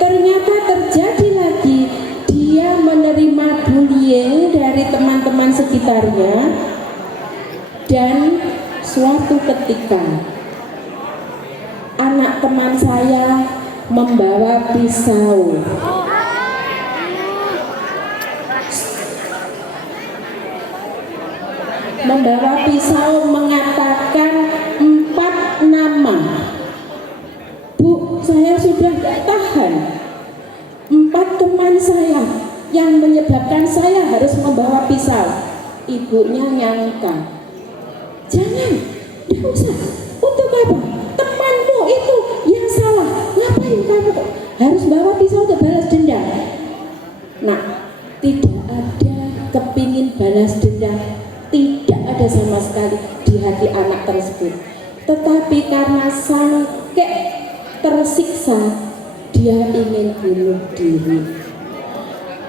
ternyata terjadi lagi dia menerima bullying dari teman-teman sekitarnya. Dan suatu ketika anak teman saya membawa pisau. Mengatakan 4 nama. Bu, saya sudah tidak tahan. 4 teman saya yang menyebabkan saya harus membawa pisau. Ibunya nyangka. Jangan, tidak usah. Untuk apa? Temanmu itu yang salah. Ngapain kamu harus bawa pisau untuk balas dendam? Nah, tidak ada kepingin balas dendam. Tidak ada sama sekali di hati anak tersebut. Tetapi karena sangke tersiksa, dia ingin bunuh diri.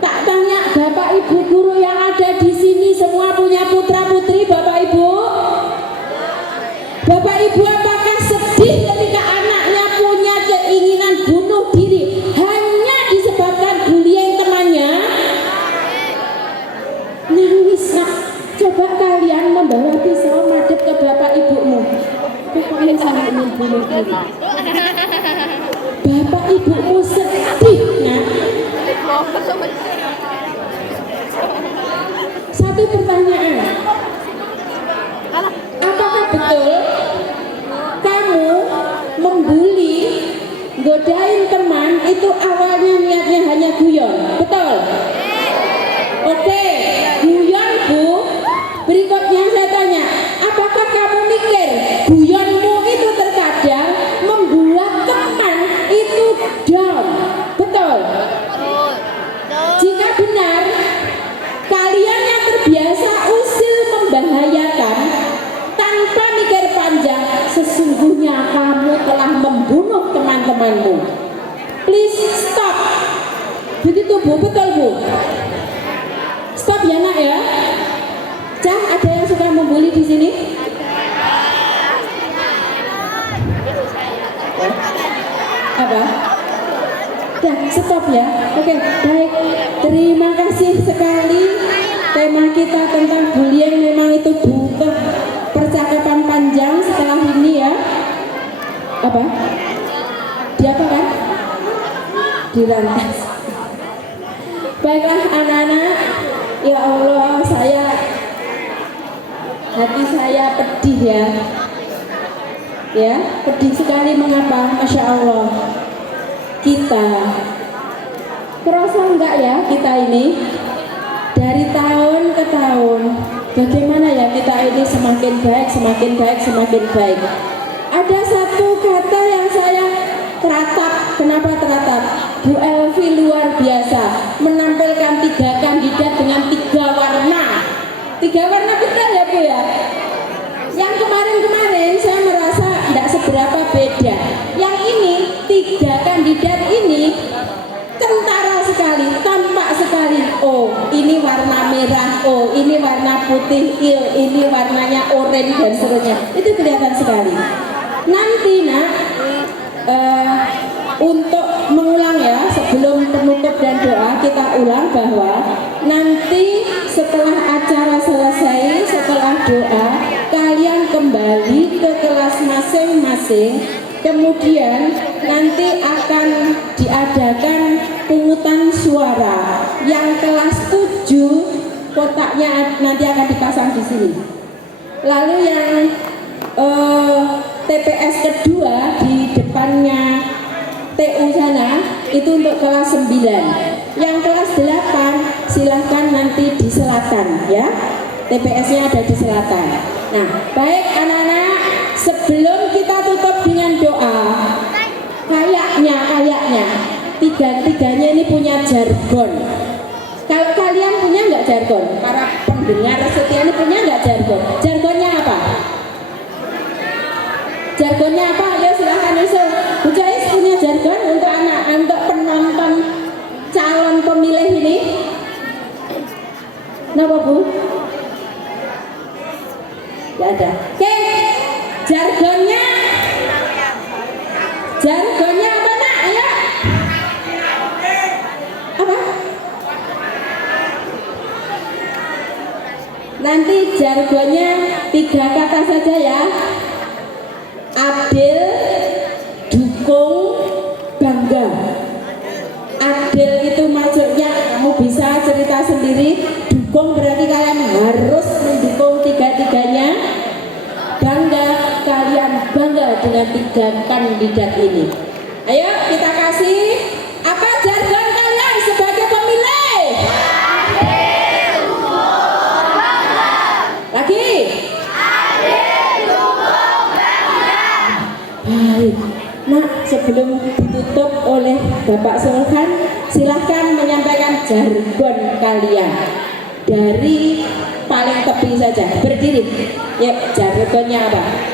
Tak tanya Bapak Ibu guru yang ada di sini semua punya putra putri, Bapak Ibu. Bapak Ibu apakah sedih ketika anaknya punya keinginan bunuh diri hanya disebabkan bullying temannya? Nangis nak. Coba kalian membawa pisau madep ke bapak ibumu. Pokoknya saya ingin bunuh diri. Bapak ibumu sedih nak. Satu pertanyaan. Apakah betul kamu membuli, godain teman itu awalnya niatnya hanya guyon? Betul? Oke, guyon Bu. Berikutnya saya tanya, apakah kamu mikir guyonmu itu terkadang membuat teman itu down? Betul? Jika benar, kalian yang terbiasa usil membahayakan tanpa mikir panjang, sesungguhnya kamu telah membunuh teman-temanmu. Please stop. Begitu Bu, betul Bu? Stop ya nak ya. Cah, ada yang suka membuli di sini? Apa? Ya, stop ya. Oke, baik. Terima kasih sekali. Tema kita tentang bullying memang itu butuh percakapan panjang setelah ini ya. Apa? Diapakan? Dirantas. Baiklah anak-anak. Ya Allah, hati saya pedih ya. Ya, pedih sekali. Mengapa? Masya Allah. Kita kerasa enggak ya kita ini dari tahun ke tahun bagaimana ya kita ini semakin baik, semakin baik, semakin baik. Ada satu kata yang saya teratap. Kenapa teratap? Bu Elvi luar biasa menampilkan 3 kandidat dengan 3 warna. 3 warna betul ya Bu ya. Yang kemarin-kemarin saya merasa tidak seberapa beda. Yang ini 3 kandidat ini kentara sekali, tampak sekali. Oh, ini warna merah, oh ini warna putih, ini warnanya oranye dan seterusnya. Itu kelihatan sekali. Nanti nak untuk mengulang ya, sebelum penutup dan doa kita ulang bahwa nanti setelah acara selesai, setelah doa, kalian kembali ke kelas masing-masing. Kemudian nanti akan diadakan pungutan suara. Yang kelas 7 kotaknya nanti akan dipasang di sini. Lalu yang TPS kedua di depannya TU sana itu untuk kelas 9. Yang kelas 8 silahkan nanti di selatan ya. TPS-nya ada di selatan. Nah, baik anak-anak, sebelum kita tutup dengan doa, kayaknya tiga-tiganya ini punya jargon. Kalau kalian punya nggak jargon? Para pendengar setia ini punya nggak jargon? Jargonnya apa? Jargonnya apa? Ayo silahkan usul. Bu Joyce punya jargon untuk penonton calon pemilih ini. Kenapa Bu? Gak ada. Oke, jargonnya apa nak? Ayo. Apa? Nanti jargonnya 3 kata saja ya. Adil, dukung, bangga. Adil itu maksudnya kamu bisa cerita sendiri. Dukung berarti kalian harus mendukung tiga-tiganya. Bangga, kalian bangga dengan 3 kandidat ini. Ayo kita kasih apa jargon kalian sebagai pemilih? Lagi? Baik. Nah, sebelum ditutup oleh Bapak Sulhan, silahkan menyampaikan jargon kalian dari paling tepi saja. Berdiri. Yuk, jargonnya apa?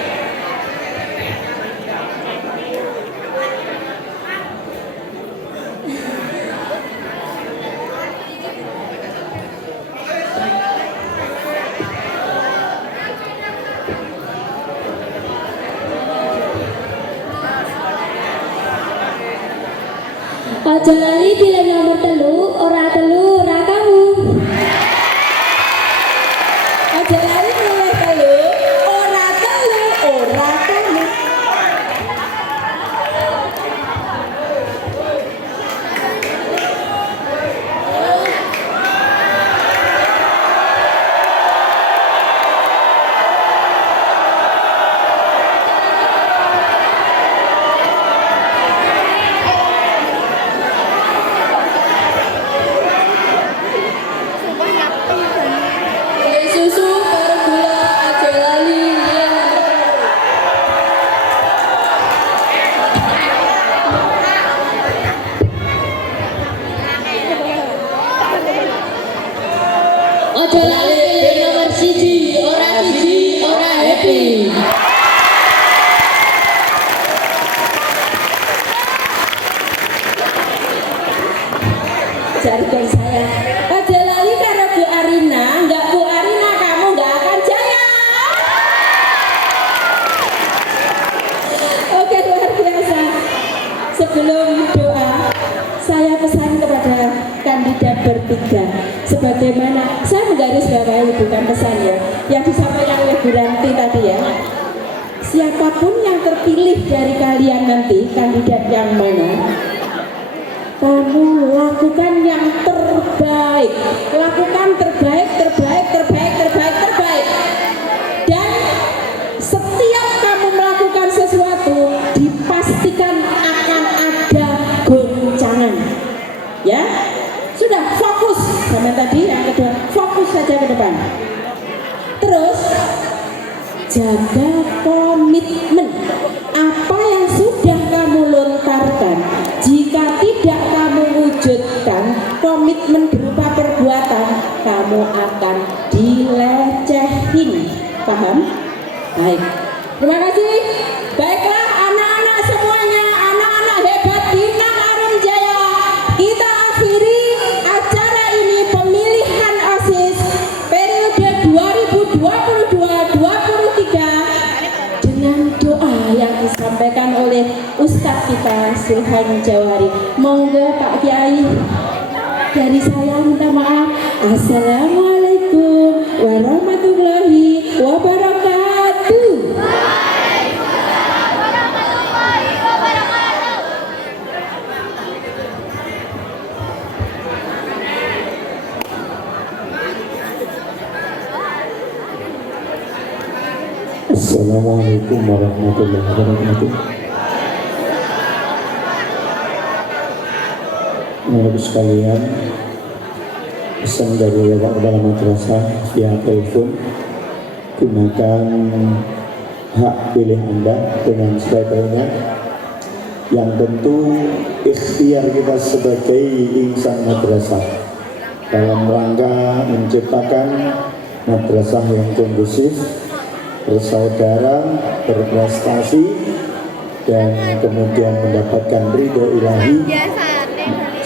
Ojo lali pilih nomor telu, ora kamu. Aja lari milih telu, ora kamu. Susu baru gula aja lali milih nomor telu. Ojo lali pilih nomor 1, ora happy. Jargon saya. Aja lali karo Bu Arina, enggak Bu Arina kamu enggak akan jaya. Oke, luar biasa. Sebelum doa, saya pesan kepada kandidat bertiga. Sebagaimana saya menggarisbawahi bukan pesan ya, yang disampaikan oleh Bu Ranti tadi ya. Siapapun yang terpilih dari kalian nanti, kandidat yang mana, kamu lakukan yang terbaik, lakukan terbaik. Dan setiap kamu melakukan sesuatu, dipastikan akan ada goncangan. Ya, sudah fokus sama tadi yang kedua, fokus saja ke depan. Terus jaga komitmen. Apa yang sudah kamu lontarkan, jika tidak kamu wujudkan komitmen berupa perbuatan, kamu akan dilecehin. Paham? Baik. Terima kasih. Baiklah anak-anak semuanya, anak-anak hebat Bintang Arum Jaya. Kita akhiri acara ini pemilihan OSIS periode 2022-23 dengan doa yang disampaikan oleh Ustadz kita Sulhan Jawahari. Monggo Pak Kiai, dari saya minta maaf. Assalamualaikum warahmatullahi wabarakatuh. Assalamualaikum warahmatullahi wabarakatuh. Bapak sekalian, pesan dari Bapak Kepala Madrasah via telepon, gunakan hak pilih Anda dengan sebaik-baiknya. Yang tentu ikhtiar kita sebagai insan madrasah dalam rangka menciptakan madrasah yang kondusif, bersaudara, berprestasi, dan kemudian mendapatkan ridho ilahi.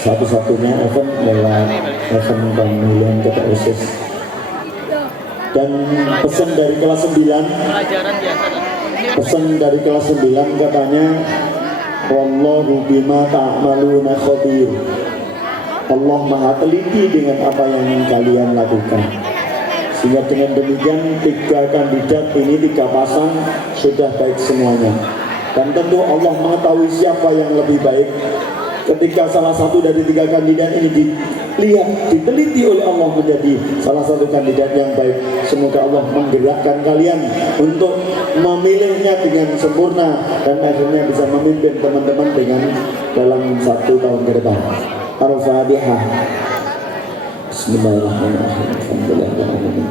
Satu-satunya event lewat event pemilihan ketua OSIS. Dan pesan dari kelas 9, katanya, wallahu bima ta'maluna khabir. Allah maha teliti dengan apa yang kalian lakukan. Sehingga dengan demikian 3 kandidat ini, 3 pasang sudah baik semuanya. Dan tentu Allah mengetahui siapa yang lebih baik. Ketika salah satu dari 3 kandidat ini diteliti oleh Allah menjadi salah satu kandidat yang baik, semoga Allah menggerakkan kalian untuk memilihnya dengan sempurna dan akhirnya bisa memimpin teman-teman dengan dalam 1 tahun ke depan. Al-Fatihah. Bismillahirrahmanirrahim. Alhamdulillahirrahmanirrahim.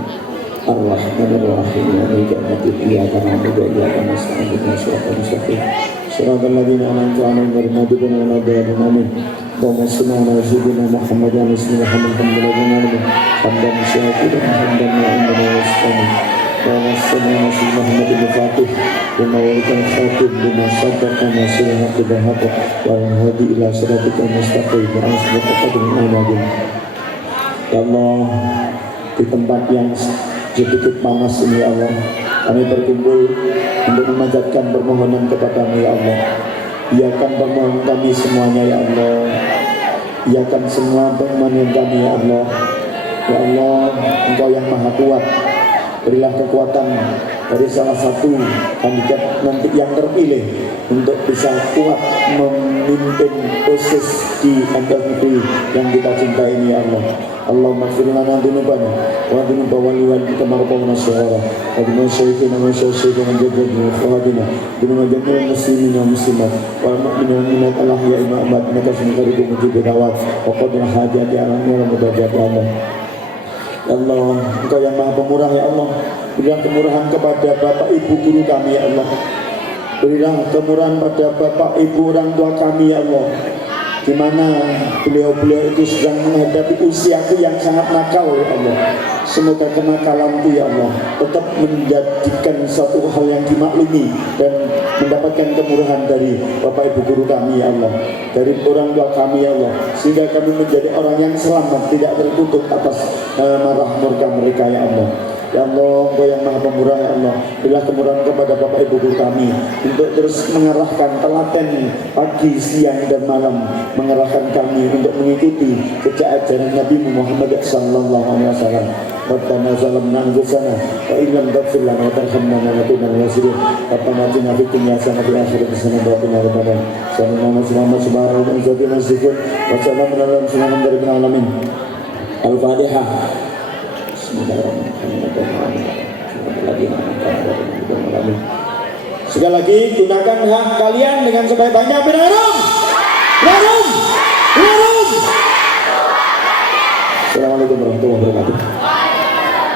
Ar-Rahmanirrahim. Maliki yaumiddin. Iyyaka na'budu wa iyyaka nasta'in. Ihdinas siratal mustaqim. Shiratal ladzina an'amta 'alaihim ghairil maghdubi 'alaihim waladdallin. Amin. Allahumma shalli 'ala sayyidina Muhammad wa ala Muhammad. Hamdan syakiran hamdan mu'minan wa mustamin. Allahumma shalli ala sayyidina Muhammad al-Fatih lima walikal khatib lima sabaka nasirah bidahaqa wa al-hadi ila siratikal mustaqim wa asbaka qadrin amadin. Ya Allah, di tempat yang sedikit panas ini ya Allah, kami berkumpul untuk memanjatkan permohonan kepadamu ya Allah. Iakan permohonan kami semuanya ya Allah. Iakan semua permohonan kami ya Allah. Ya Allah, Engkau yang maha kuat, berilah kekuatan dari salah satu kandidat nanti yang terpilih untuk bisa kuat memimpin OSIS di negeri yang kita cintai ini ya Allah. Allahumma ighfir lana dhunubana wa dhunuba waliyyina marqawna syuhara wa dhunuba syaikina wa syaikina wa jadina wa khawabina dhunuba jami'il muslimin wa muslimat wal mu'minin wa mu'minat al-ahya'i wa amwat innaka sami'un qaribun mujibud da'wat wa qadil hajati ala nurul mudajjat Allah. Ya Allah, Engkau yang maha pemurah ya Allah, berilah kemurahan kepada Bapak Ibu guru kami ya Allah. Berilah kemurahan pada Bapak Ibu orang tua kami ya Allah, di mana beliau-beliau itu sedang menghadapi usiaku yang sangat nakal ya Allah. Semoga kenakalanku ya Allah tetap menjadikan satu hal yang dimaklumi dan mendapatkan kemurahan dari Bapak Ibu guru kami ya Allah, dari orang tua kami ya Allah, sehingga kami menjadi orang yang selamat, tidak terkutuk atas marah murka mereka ya Allah. Ya Allah, Engkau yang maha pemurah ya Allah, berilah kemurahan kepada Bapak Ibu guru kami untuk terus mengarahkan telaten pagi, siang dan malam, mengarahkan kami untuk mengikuti jejak ajaran Nabi Muhammad sallallahu alaihi wasallam. Rabbana zalamna anfusana wa illam taghfir lana wa tarhamna lanakunanna minal khasirin. Rabbana atina fid dunya hasanah wa fil akhirati hasanah wa qina adzabannar. Subhanallahi wa salamun ala al-mursalin. Al-Fatihah. Sekali lagi, gunakan hak kalian dengan sebaik-baiknya. Binarum. Assalamualaikum warahmatullahi wabarakatuh.